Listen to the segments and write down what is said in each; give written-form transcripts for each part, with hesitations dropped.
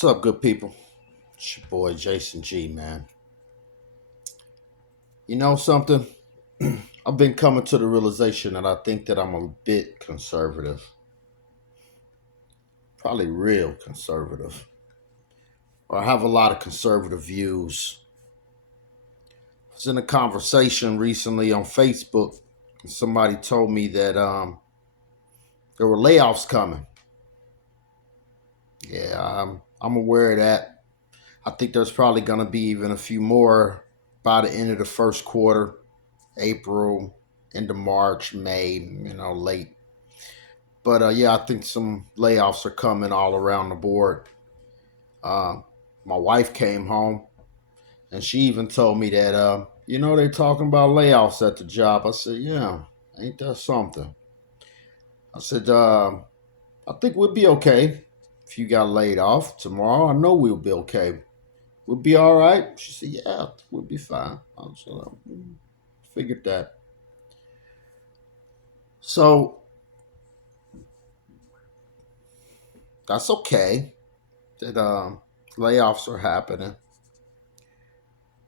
What's up, good people? It's your boy Jason G, man. You know something? I've been coming to the realization that I think that I'm a bit conservative, probably real conservative, or I have a lot of conservative views. I was in a conversation recently on Facebook, and somebody told me that there were layoffs coming. Yeah, I'm aware of that. I think there's probably going to be even a few more by the end of the first quarter. April into March, May, late. But yeah, I think some layoffs are coming all around the board. Uh, my wife came home and she even told me that, they're talking about layoffs at the job. I said, yeah, ain't that something? I said, I think we'll be okay if you got laid off tomorrow. I know we'll be okay. We'll be all right. She said, yeah, we'll be fine. I said, figured that. So that's okay that layoffs are happening.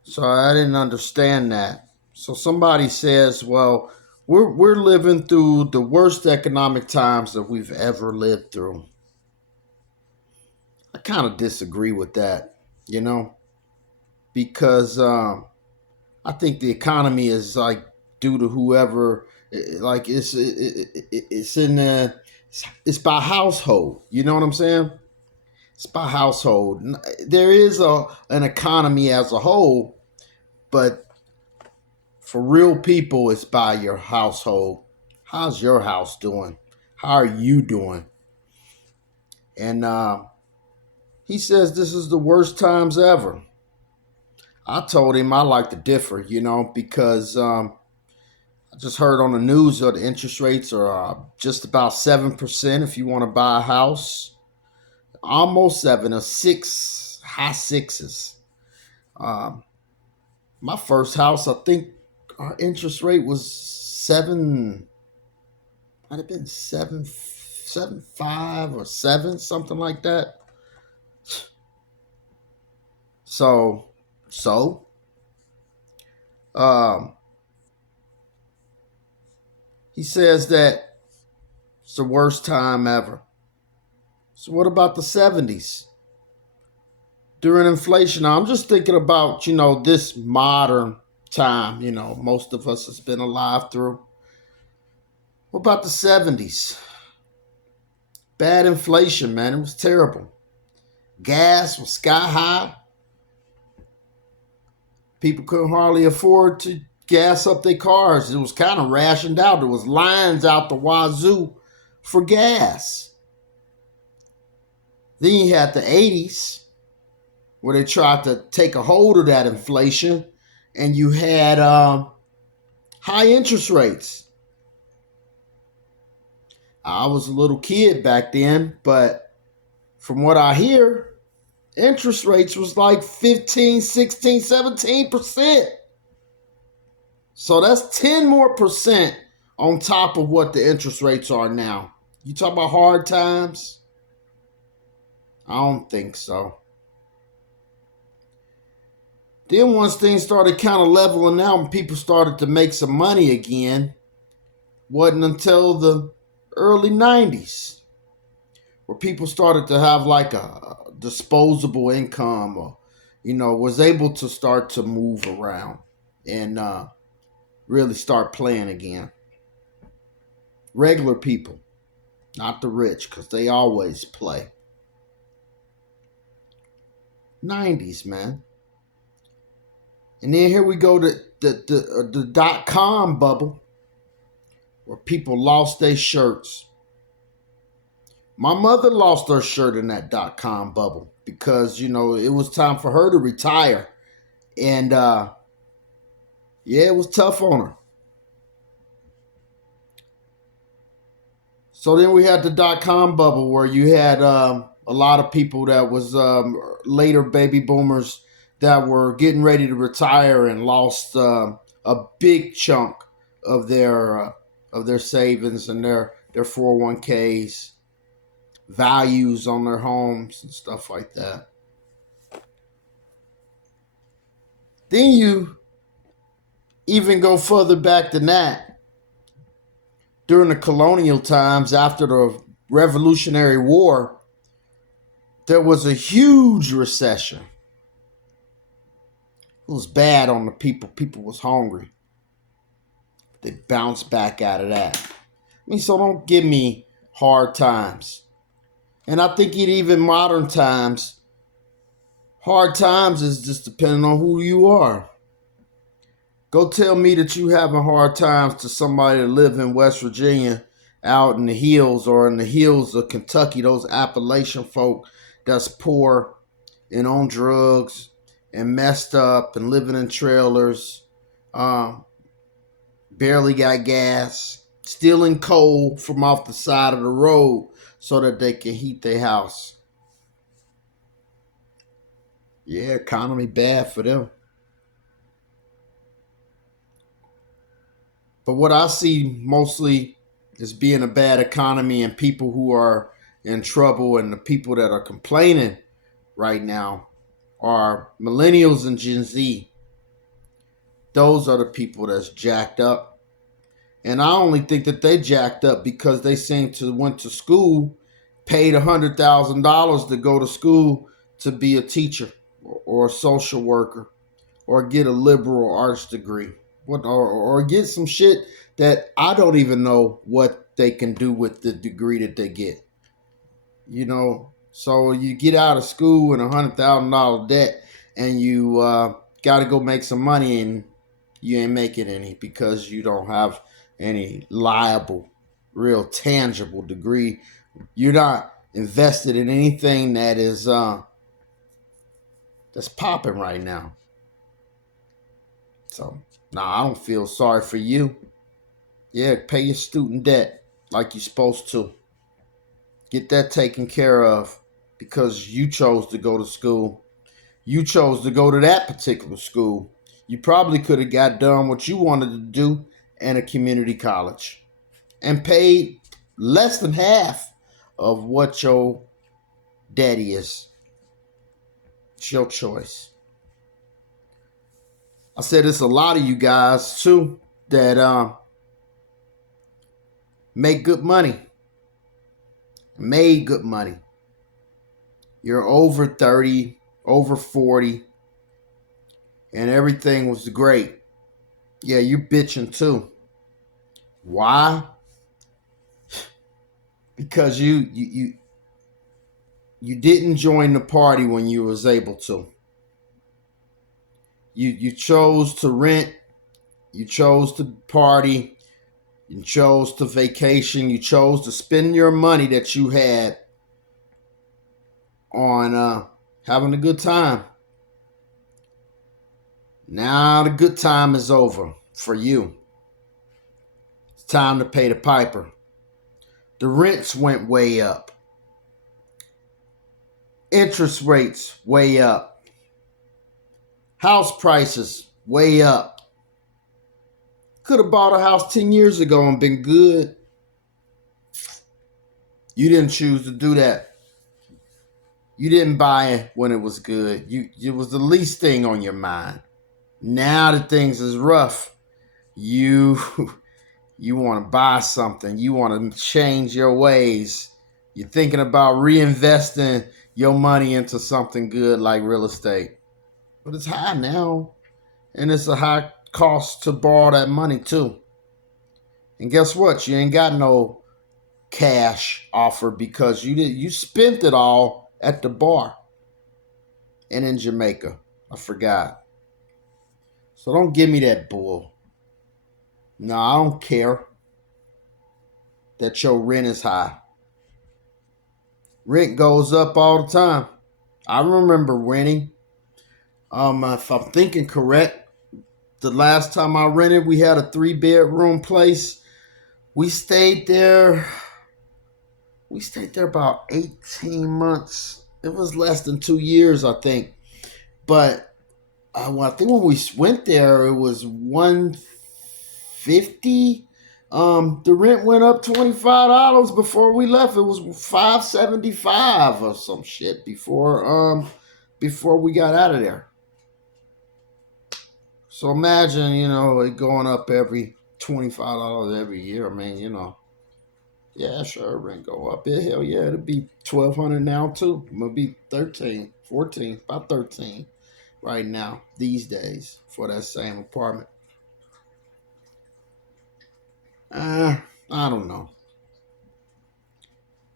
So I didn't understand that. So somebody says, "Well, we're living through the worst economic times that we've ever lived through." I kind of disagree with that, you know, because I think the economy is like due to whoever, like it's in the it's by household. You know what I'm saying? It's by household. There is an economy as a whole, but for real people, it's by your household. How's your house doing? How are you doing? And he says this is the worst times ever. I told him I like to differ, because I just heard on the news that the interest rates are just about 7% if you want to buy a house. Almost seven, or six, high sixes. Um, my first house, I think our interest rate was seven. Might have been 7.75 or seven, something like that. So, so, um, he says that it's the worst time ever. So, what about the 70s during inflation? Now, I'm just thinking about this modern time. Most of us has been alive through. What about the 70s? Bad inflation, man. It was terrible. Gas was sky high. People couldn't hardly afford to gas up their cars. It was kind of rationed out. There was lines out the wazoo for gas. Then you had the 80s where they tried to take a hold of that inflation, and you had high interest rates. I was a little kid back then, but from what I hear, interest rates was like 15, 16, 17%. So that's 10 more percent on top of what the interest rates are now. You talk about hard times? I don't think so. Then once things started kind of leveling out and people started to make some money again, wasn't until the early 90s where people started to have like a disposable income, or was able to start to move around and really start playing again. Regular people, not the rich, because they always play. 90s, man. And then here we go to the dot-com bubble where people lost their shirts. My mother lost her shirt in that dot-com bubble because, it was time for her to retire. And, yeah, it was tough on her. So then we had the dot-com bubble where you had a lot of people that was later baby boomers that were getting ready to retire and lost a big chunk of their savings and their 401ks. values on their homes and stuff like that. Then you even go further back than that. During the colonial times, after the Revolutionary War, there was a huge recession. It was bad on the people. People was hungry. They bounced back out of that. I mean, so don't give me hard times. And I think in even modern times, hard times is just depending on who you are. Go tell me that you having hard times to somebody that live in West Virginia, out in the hills or in the hills of Kentucky, those Appalachian folk that's poor and on drugs and messed up and living in trailers, barely got gas, stealing coal from off the side of the road so that they can heat their house. Yeah, economy bad for them. But what I see mostly is being a bad economy and people who are in trouble, and the people that are complaining right now are millennials and Gen Z. Those are the people that's jacked up. And I only think that they jacked up because they seem to went to school, paid $100,000 to go to school to be a teacher or a social worker or get a liberal arts degree. Or get some shit that I don't even know what they can do with the degree that they get. You know, so you get out of school in $100,000 debt, and you got to go make some money, and you ain't making any because you don't have any liable, real tangible degree. You're not invested in anything that is that's popping right now. So, I don't feel sorry for you. Yeah, pay your student debt like you're supposed to. Get that taken care of because you chose to go to school. You chose to go to that particular school. You probably could have got done what you wanted to do in a community college and paid less than half of what your daddy is. It's your choice. I said it's a lot of you guys too that make good money. Made good money. You're over 30, over 40, and everything was great. Yeah, you're bitching too. Why? Because you didn't join the party when you was able to. You chose to rent, you chose to party, you chose to vacation, you chose to spend your money that you had on having a good time. Now the good time is over for you. It's time to pay the piper. The rents went way up. Interest rates way up. House prices way up. Could have bought a house 10 years ago and been good. You didn't choose to do that. You didn't buy it when it was good. It was the least thing on your mind. Now that things is rough, you want to buy something. You want to change your ways. You're thinking about reinvesting your money into something good like real estate. But it's high now. And it's a high cost to borrow that money too. And guess what? You ain't got no cash offer because you spent it all at the bar and in Jamaica. I forgot. So don't give me that bull. No, I don't care that your rent is high. Rent goes up all the time. I remember renting. If I'm thinking correct, the last time I rented, we had a 3-bedroom place. We stayed there about 18 months. It was less than 2 years, I think. But I think when we went there, it was $150 The rent went up $25 before we left. It was $5.75 or some shit before we got out of there. So imagine, it going up every $25 every year. I mean, yeah, sure, rent go up. Yeah, hell yeah, it'll be 1,200 now too. It'll be 13, 14, about 13 right now these days for that same apartment. I don't know.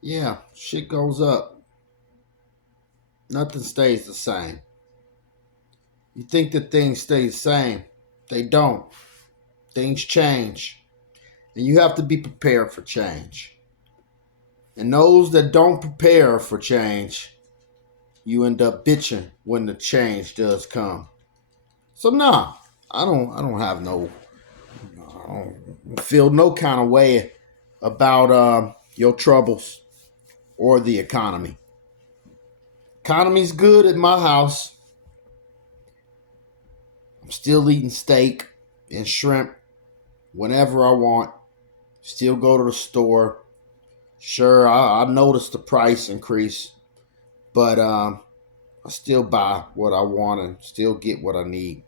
Yeah, shit goes up. Nothing stays the same. You think that things stay the same. They don't. Things change. And you have to be prepared for change. And those that don't prepare for change, you end up bitching when the change does come. So nah, I don't have no, I don't feel no kind of way about your troubles or the economy. Economy's good at my house. I'm still eating steak and shrimp whenever I want. Still go to the store. Sure, I noticed the price increase, but I still buy what I want and still get what I need.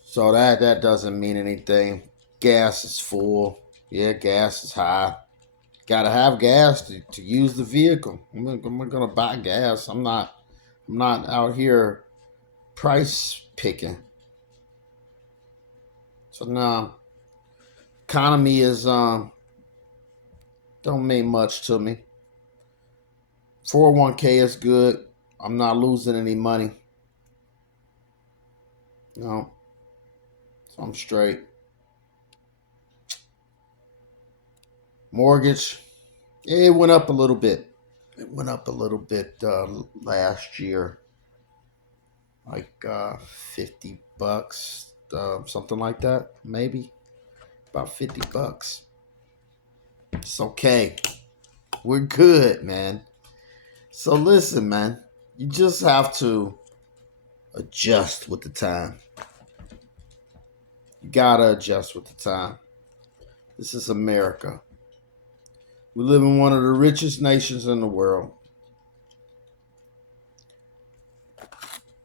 So that doesn't mean anything. Gas is full. Yeah, gas is high. Gotta have gas to use the vehicle. I'm not gonna buy gas. I'm not out here price picking. So no, economy is don't mean much to me. 401k is good. I'm not losing any money. No, so I'm straight. Mortgage, it went up a little bit. It went up a little bit last year, like $50, something like that, maybe about $50. It's okay. We're good, man. So listen, man, you just have to adjust with the time. You gotta adjust with the time. This is America. We live in one of the richest nations in the world.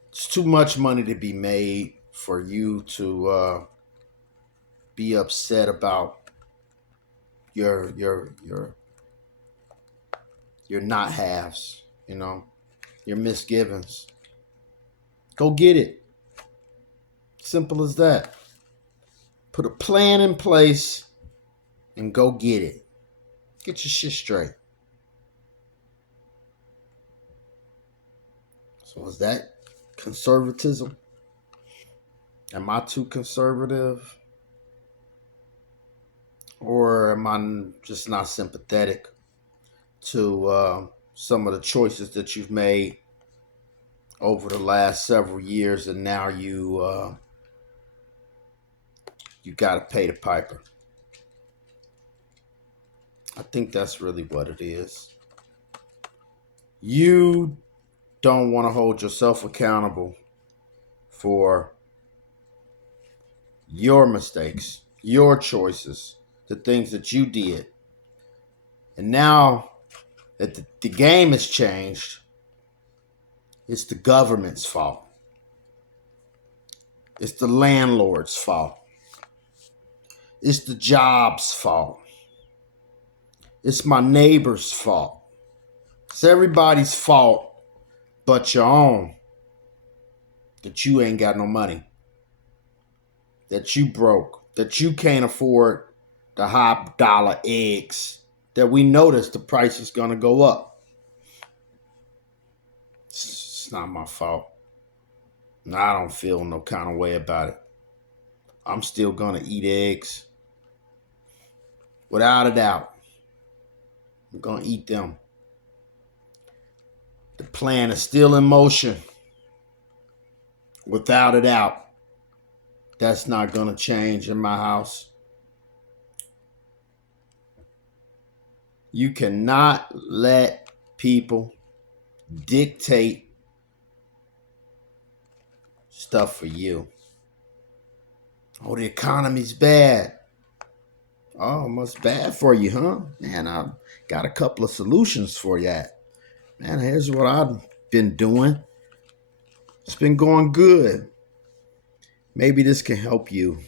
It's too much money to be made for you to be upset about your not halves, your misgivings. Go get it. Simple as that. Put a plan in place and go get it. Get your shit straight. So is that conservatism? Am I too conservative? Or am I just not sympathetic to some of the choices that you've made over the last several years, and now you got to pay the piper? I think that's really what it is. You don't want to hold yourself accountable for your mistakes, your choices, the things that you did. And now that the game has changed, it's the government's fault. It's the landlord's fault. It's the job's fault. It's my neighbor's fault. It's everybody's fault but your own. That you ain't got no money. That you broke. That you can't afford the high dollar eggs. That we notice the price is going to go up. It's not my fault. And I don't feel no kind of way about it. I'm still going to eat eggs. Without a doubt. I'm going to eat them. The plan is still in motion. Without a doubt. That's not going to change in my house. You cannot let people dictate stuff for you. Oh, the economy's bad. Oh, must bad for you, huh? Man, I've got a couple of solutions for that. Man, here's what I've been doing. It's been going good. Maybe this can help you.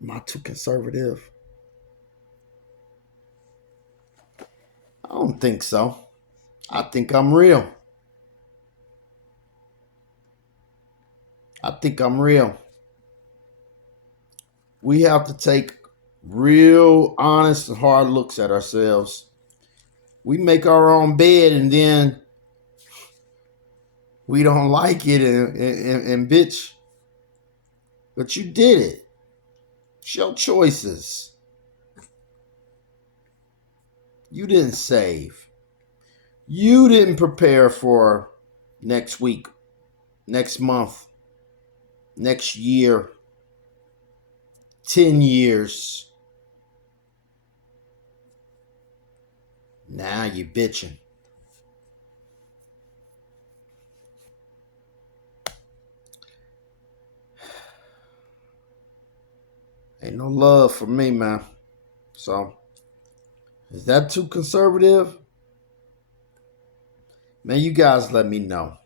Am I too conservative? I don't think so. I think I'm real. I think I'm real. We have to take real honest and hard looks at ourselves. We make our own bed and then we don't like it and bitch, but you did it. It's your choices. You didn't save. You didn't prepare for next week, next month, next year, 10 years. Now you bitching. Ain't no love for me, man. So, is that too conservative? Man, you guys let me know.